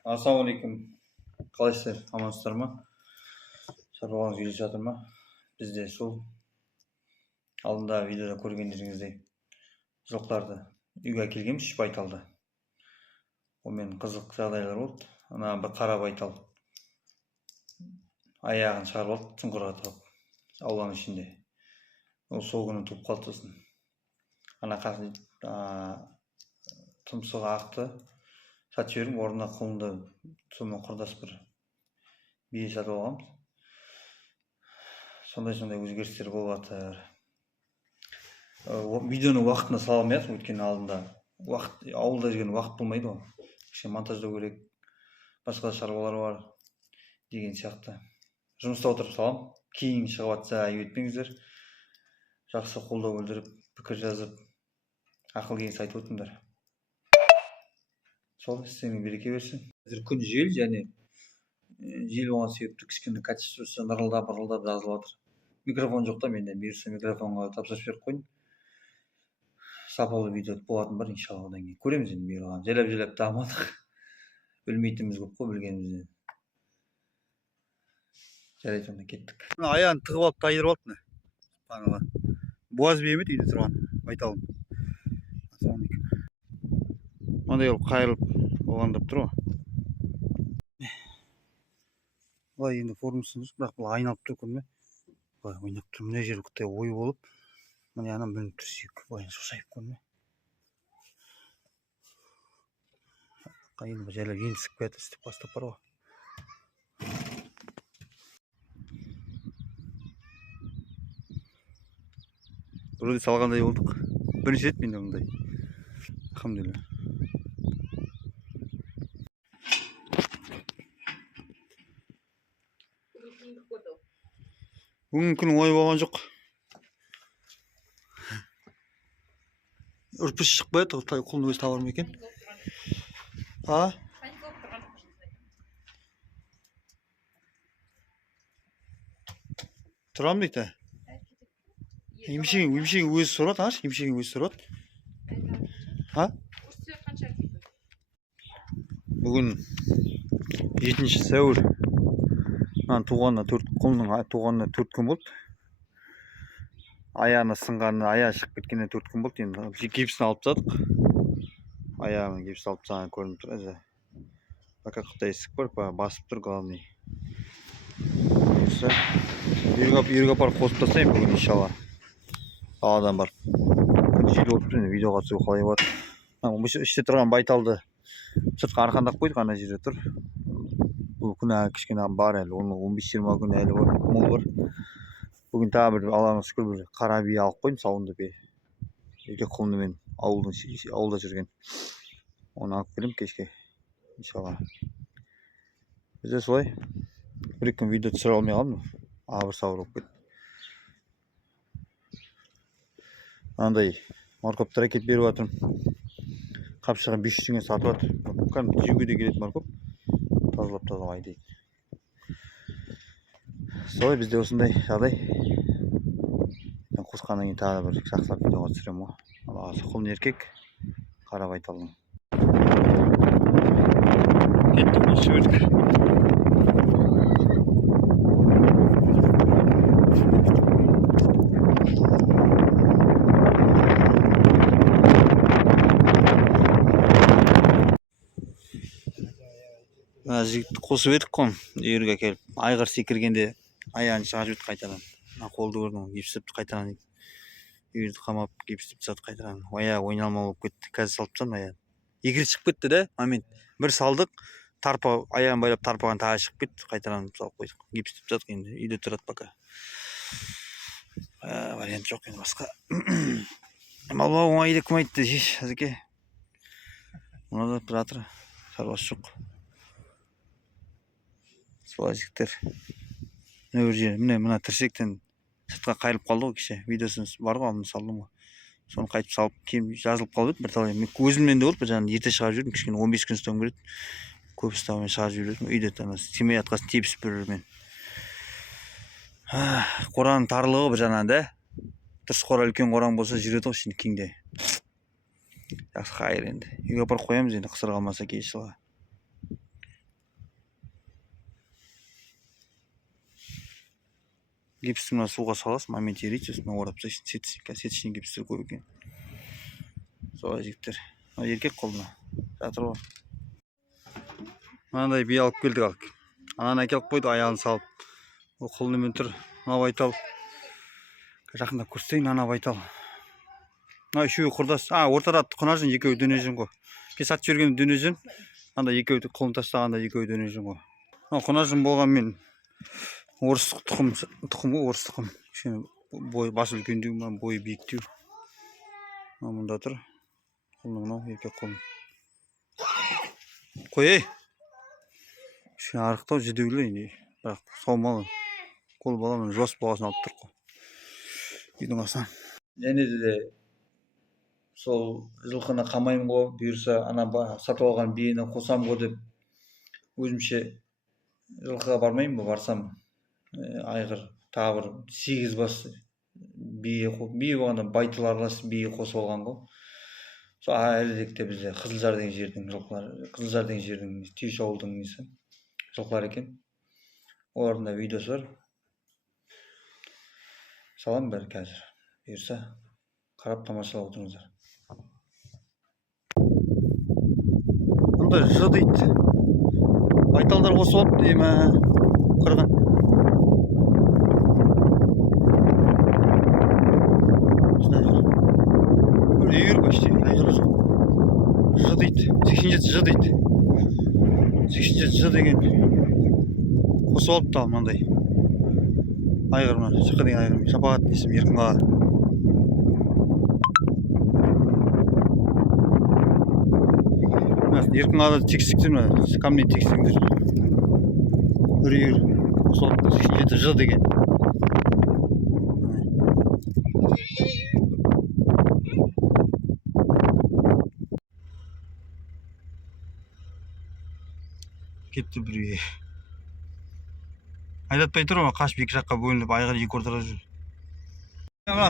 Ассалаумағалейкум. Қалайсыздар? Амансыздар ма? Шаруаларыңыз келіп жатыр ма? Бізде сол алдында видеода көргендеріңіздей жылқыларды үйге әкелгенбіз, 3 байталды. Онымен қызық жағдайлар болды. Ана бір қара байтал аяғын шығарып алды, сұңқырға тығып, ауланың ішінде. Ол сол күні туып қалды сосын. Ана тұмсығы ақты, сатып жібердім, орнына құлынды сонымен құрдас бір бие сатып алғанбыз. Сондай өзгерістер болып жатыр. Видеоны уақытына сала алмайатырмын, өйткені алдында ауылда жүрген уақыт болмайды ғой. Кішкене монтаждау керек, басқа шаруалар бар деген сияқты. Жұмыста отырып салам. Кейін шығып жатса айып етпеңіздер. Жақсы қолдау білдіріп, пікір жазып, ақыл кеңес айтып отырыңдар. Сол істеріңе береке берсін. Қазір күн жел, және жел болған себепті кішкене качествосы ырылдап жазылып жатыр. Микрофон жоқ та менде, бұйырса микрофонға тапсырыс беріп қойын. Сапалы видео болатын бар, иншалла. Одан кейін көреміз енді бұйырған. Жайлап дамадық. Білмейтініміз көп қой, білгенімізден. Жарайды, онда кеттік. Аяғын тығып алып тайдырып алыпты. Қанала. Буаз бие ме үйде тұрған байталым. Ондай ол қайырылып оғандап тұр ғой. Бұлай енді формасын дұрыс, бірақ бұл айналып тұр көрме. Бұлай ойнап тұр. Мына жері қытай ой болып. Міне анам білініп тұр сүйек. Бұлай шошайып көрме. Енді жайлап еңсік бәті істеп бастап бар ғой. Вроде салғандай болдық. Бірінші рет менде мұндай. Алхамдулилля. Бүгін күн ой болған жоқ. Үрпіш шықпайды, құлын өзі табар ма екен? Тұрам дейді. Емшегің өзі сұрат, аш? Емшегің өзі сұрат. Бүгін 7 сәуір. Туғанына 4 күн болды. Аяғына сынғаны, аяғы шығып кеткеніне 4 күн болды. Енді гипсін алып тастадық. Аяғының гипсін алып тастағаны көрініп тұр. Пока қытай ісік бар, басып тұр главный. Үйірге апарып қосып тастайын бүгін, иншалла. Даладан барып. Жел болып тұр, видеоға түсу қалай болады. Іште тұрған байталды сыртқа арқандап қойдық, ана жерде тұр. Бұл күн кішкене бар әлі, 15-20 күн әлі бар, мол бар. Бүгін тағы бір Аллаға шүкір бір қара бие алып қойдым, сауынды бие. Үйде құлынымен ауылда жүрген. Оны алып келем кешке, иншалла. Бізде солай. Бір-екі күн видео түсіре алмай қалдым, абыр-сабыр болып кетті. Андай морковтар әкеліп беріп жатырмын. Қапшыға 500 теңге сатып жатыр. Кәдімгі жеуге де келеді морков. Тазалап айдайды. Солай бізде осындай жағдай. Қосқаннан кейін тағы бір жақсылап видеоға түсіремін ғой. Аллаға құлын еркек, қара байталдың. Кеттік, осы бердік. Жігітті қосып едік қой, үйірге келіп. Айғыр секіргенде аяғын шығарып еді қайтадан. Қолды көрдің, гипсіп қайтадан. Үйірді қамап, гипсіп сатып қайтадан. Аяғы ойналма болып кетті. Қазір салып тастадым аяғын. Екі рет шығып кетті де, момент. Бір салдық, аяғын байлап тарпаған тағы шығып кетті. Қайтадан салып қойдық. Гипсіп сатып енді. Үйде тұрады пока. Вариант жоқ енді басқа. Малба оңай деп кім айтты, әзеке. Мұнда жатыр, шаруасы жоқ. Солай жігіттер. Мына тірсектен сыртқа қайырылып қалды ғой кеше. Видеосын бар ғой, алдын салдым ғой. Соны қайтып салып, кейін жазылып қалып еді бірталай. Мен өзімнен де болды, жаңағы ерте шығарып жүрдім, кішкене 15 күн ұстауым керек. Көп ұстаумен шығарып жүрдім. Үйде семей атқасын тепісіп жүрмін. Қораның тарлығы бір жағынан да. Дұрыс қора, үлкен қораң болса жүреді ғой şimdi кеңде. Жақсы қайыр енді. Үйге апарып қоямыз енді, қысыр қалмаса кей жылға. Гипсті мына суға саласың, момент ерейді, сосын орап тастайсың. Сеточный гипстер көп екен. Солай жігіттер. Еркек қолына жатыр ғой. Мынандай бие алып келдік алып. Ананы әкеліп қойды, аяғын салып. Ол құлынымен тұр. Мына байтал. Жақындап көрсетейін, ана байтал. Мына үшеуі құрдас. Ортада құнажын, екеуі дөнежін ғой. Сатып жүрген дөнежін. Анда екеуі құлын тастағанда екеуі дөнежін ғой. Құнажын болған мен орыс тұқым ғой, орыс тұқым. Бойы басы үлкендеу, бойы биіктеу. Мұнда тұр. Құлын мынау, еркек құлын. Қой, ей! Арықтау жүдеулі. Бірақ саумалы. Қол баланың жос болғасын алып тұр қой. Үйдің асан. Және де сол жылқыны қамайым ғой, бұйырса ана сатып алған биені қосам ғой деп өзімше жылқыға бармайым ба, барсам айғыр тағы бір 8 бас бие болғанда байтыл аралас бие қосып алған ғой. Сол әріректе бізде Қызылжар деген жердің жылқылары, Қызылжар деген жердің Түйіш ауылдың несі жылқылар екен. Олардың да видеосы бар. Салам бәрі қазір. Бұйырса қарап тамашалап отырыңыздар. Мұнда жыдайды. Байталдар қосып алып деймі қырған. Үйір көшті, айғыры жоқ. Жыдайды, 87 жыдайды. 87 жы деген қосып алып та мынандай. Айғырына, шықы деген айғырмен, шапағат несім еркін қаға. Еркін қағада тексіктер ме? Камнен тексіңдер. Үрейір. Сол 87 жы деген. Кетті бір үйе. Айдатпай тұр ма? Қашып екі жаққа бөлініп, айғыр екі ортада жүр.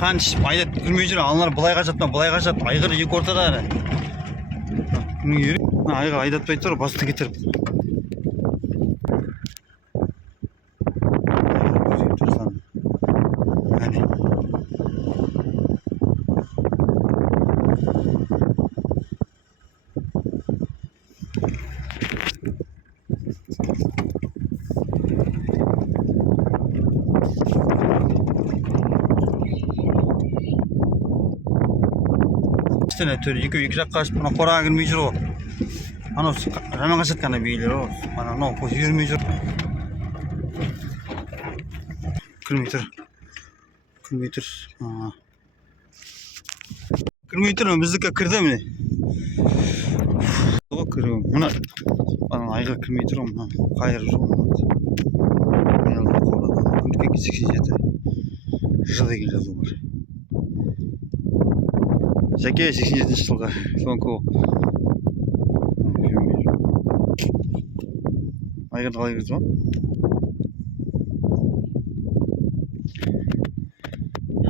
Қан ішіп, айдат үрмей жүр. Аналар бұлай қашат, бұлай қашат. Айғыр екі ортада әрі. Айғыр айдатпай тұр, басты кетіріп. Екі жаққа ашып, қораға кірмей жүр ғой. Анау жаман қашатқан биелер ғой. Анау қос үйірмей жүр. Кірмей тұр. Кірмей тұр, біздікі кірді міне. Мұна айға кірмей тұр, мұна қайыр жоқ. Күндіке 87 жыл деген жазу бар. Жәке 87 жылға соңғы айғырды қалай кірді ма?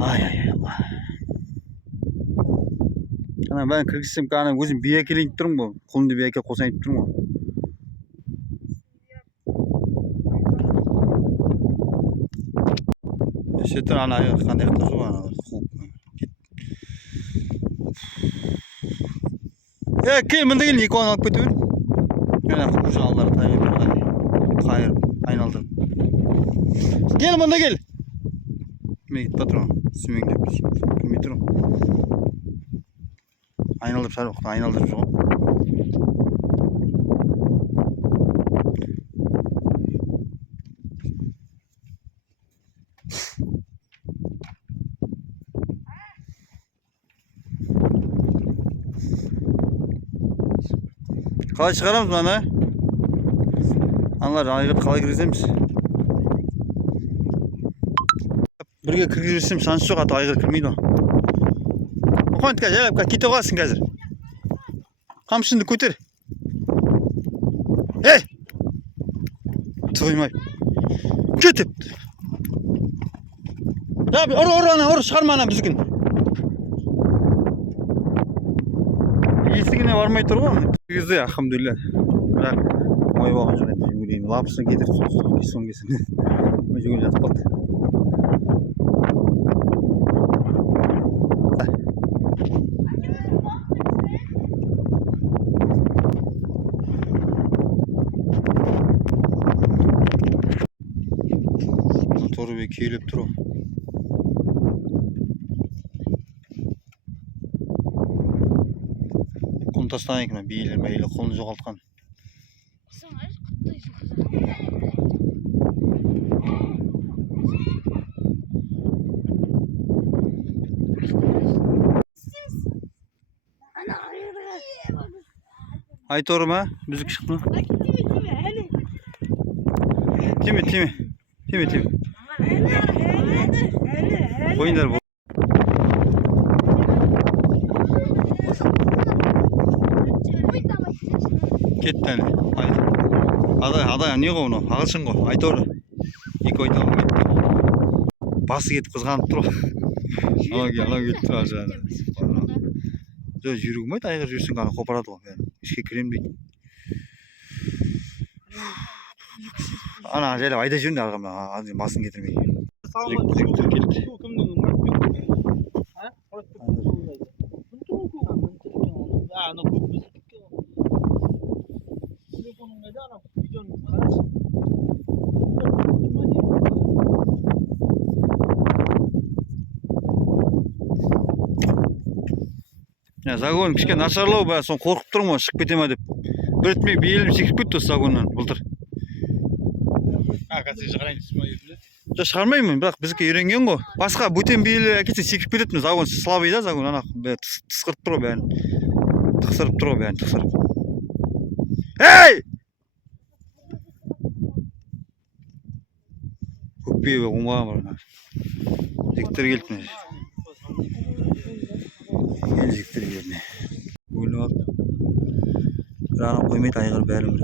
Алла. Ана бәрін кіргізсем, өзім бие әкелейін тұрмын ғой. Құлынды бие әкел қосайын тұрмын ғой. Сөйтір ана айғыр қандай қылды жоқ ана. Кел, мында келін, екі оған алып кету бер. Құлшы алдары қайыр айналдырып. Кел, мында кел. Мен кетіп батыр оған. Сүмеңдеп, кірмей тұр оған. Айналдырып шар уақытта, айналдырып жоқ. Қалай шығарамыз мана? Аналар айғырды қалай кіргіземіз? Бірге кіргізсем шансы жоқ, аты айғыр кірмейді. Қойынды қазір, әліп кете қаласың қазір. Қамшынды көтер. Ей! Тоймай. Кетіп. Ұры шығарма ана біздікін. Есігіне бармай тұр ғой. Кіргізді, алхамдулилля. Бірақ мой болған жоқ еді. Лапысын кетіріп, кесін. Жүгін жатып қалды. keylep turup. Kum tastan eкен бейли мейлі қолын жоғалтқан. Айторы ма? Біздік шықты ма? Тиме. Қойындар бұл. Кетті әлі. Адай, не ғой оны? Ағылшын ғой, айторы. Екі айталым кетті. Басы кетіп қызғанып тұр. Ана кетті тұр ажаны. Жоқ, жүргім байды, айғыр жүрсің ғана қопарады ғой. Ішке кірем дейді. Ана жайлап айда жүрінде арғамда басын кетірмей. Жігіттер келді. Загон кішкене нашарлау ба, сон қорқып тұрмын ғой, шығып кете ма деп. Бір етмей бейілім секіріп кетті осы загоннан былтыр. Қазір шығарайын дейсіз ма ертінде? Жоқ, шығармаймын, бірақ бізге үйренген ғой. Басқа бөтен бейілі әкетсе секіріп кететін, загон слабый да, загон ана тысқырып тұр ғой бәрін. Тықсырып тұр ғой бәрін, тықсырып. Ей! Көкбие оңбаған бар. Жігіттер келді ме? Жігіттер келді. Бөлініп алды. Бір ана қоймайды, айғыр бәрін бір.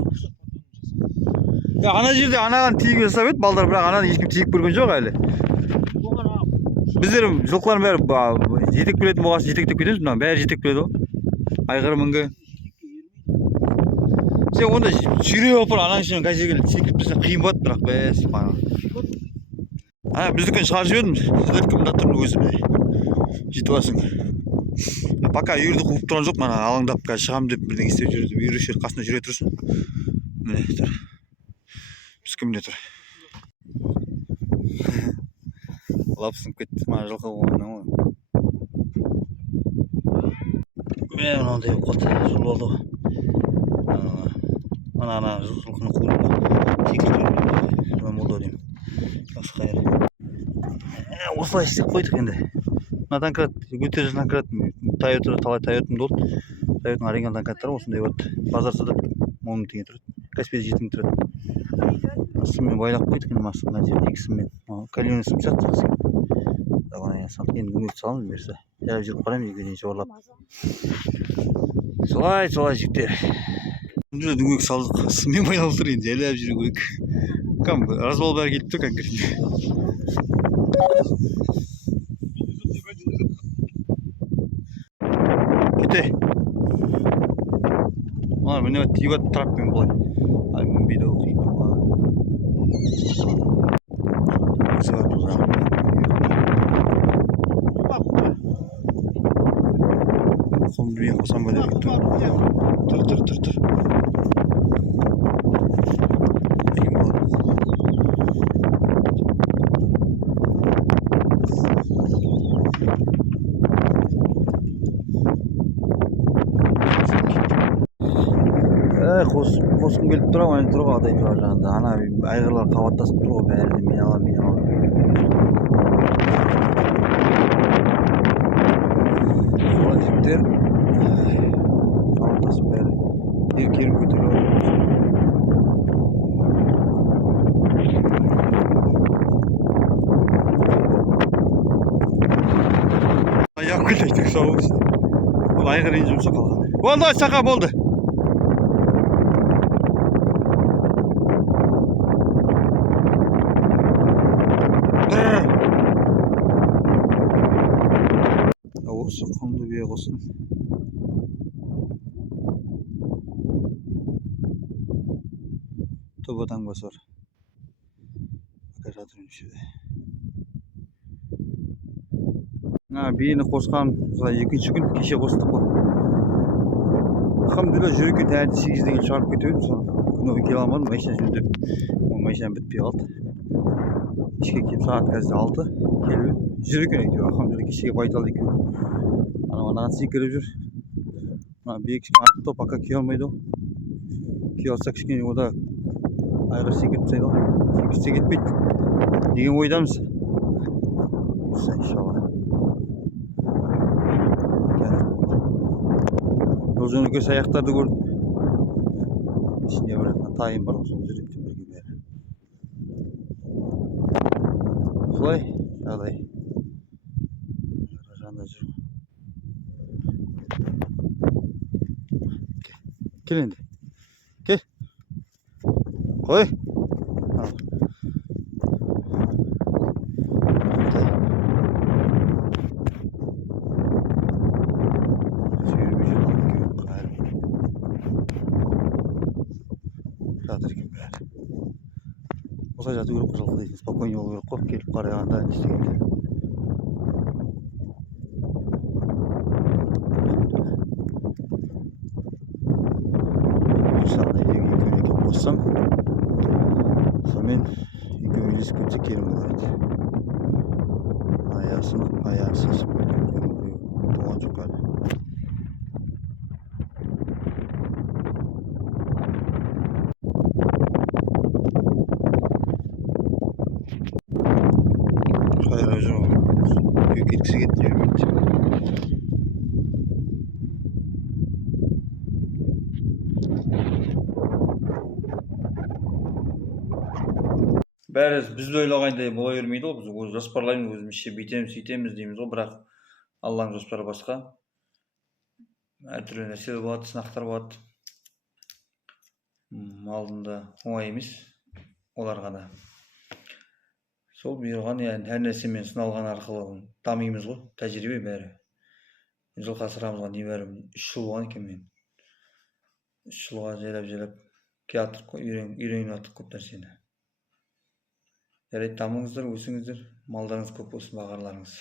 Ана жерде анаған тиіп жасап еді, балдар, бірақ ананы ешкім тиіп көрген жоқ әлі. Біздер жылқылардың бәрі жетек білетін болғасын жетектеп кетеміз, бәрі жетек біледі ғой. Айғыр мінгі. Сен онда жүре опыр анаң ішінен қай жерге секіріп тұрса қиын болады, бірақ бәс. Біздікін шығарып жібердім, сіздерді кімді тұрмын өзім. Жетіп алсың. Пока үйірді қуып тұрған жоқ, мана алаңдап шығам деп бірден істеп жүрді. Үйірушер қасында жүре тұрсын. Міне тұр. Біз кімде тұр. Лапсынып кетті, мана жылқы болғаннан ғой. Міне мынандай оқыт, жыл болды ғой. Ана жылқыны қуырып секілді жөмен болды деймін. Жақсы қайыр. Осылай істеп қойдық енді. Мынадан кірат, өте жылдан кірат. Талай Тойотам болды. Тойотың оригиналдан кіраттар осындай вот. Базар сатады, 10 мың теңге тұрады. Каспийде 7 мың тұрады. Сыммен байлап қойдық енді мына жерде екі сыммен. Калионный сым сияқты жақсы. Енді күнге саламыз берсе. Жайлап жүріп қараймыз үйге дейін жоғарлап. Солай жігіттер. Жүре дүңгек салдық. Сыммен байлап тұр енді жайлап жүру керек. Кәм развал бәрі келіп тұр конкретно. Кете. Мына міне тиіп атып траппен былай. Мінбейді ол қиын. Қолым білмейін қосам ба деп тұр. Қиын болады. Қосқым келіп тұр ма, тұр ғой адай тұр жағында. Ана айғырлар қабаттасып тұр ғой, бәрі де мен алам. Солай жігіттер қабаттасып бәрі керіп көтеріп отыр. Аяқ күлейді шауы ішінде. Ол айғыр ең жұмса қалған. Болды, шақа болды. Осы құмды бие қосын. Тобадан басар. Бақай жатырмын шеде. Биені қосқан екінші күн кеше қостық қой. Алхамдулилла жүрекке тәрді 8-де келіп шығарып кетіп едім. Күні келе алмадым, машина жөндеп. Машина бітпей қалды. İşке kelip saat қазір 6 келіп жүр екен әйтеуір алхамдулилля кешеге байтал екеуі анаған секіріп жүр. Мына биік атты пока кие алмайды ғой. Кие алса кішкене ода айғыр секіріп тастайды ғой. Секірсе кетпейді деген ойдамыз. Иншалла. Жол-жөнекей аяқтарды көрдім. İçinde bir tayın var, sol жүректе бірге бәрі. Солай жағдай. Жанда жүр. Кел енді. Кел. Қой. Ал. Жатыр екен бәрі. Осылай жату керек қой жылқы дейтін. Спокойно болу керек қой. Келіп қарағанда не істегенде. Қоссам сонымен екеуі үйлесіп кетсе керім болар еді. Аяғы сынып, аяғы сызып кеткен туған жоқ әлі. Қайра жүр ғой. Кеткісі кетті жүрмейді. Бәрі біз ойлағандай бола бермейді ғой. Біз өз жоспарлаймыз, өзімізше бүйтеміз, сөйтеміз дейміз ғой, бірақ Алланың жоспары басқа. Әртүрлі нәрселер болады, сынақтар болады. Алдында оңай емес оларға да. Сол бұйырған, яғни әр нәрсемен сыналған арқылы дамимыз ғой, тәжірибе бәрі. Жылқы асырамызға небәрі 3 жыл болған екен мен. 3 жылға жайлап келатырық қой, үйреніп аттық көп нәрсені. Жарайды, дамыңыздар, өсіңіздер, малдарыңыз көп болсын, бағарларыңыз.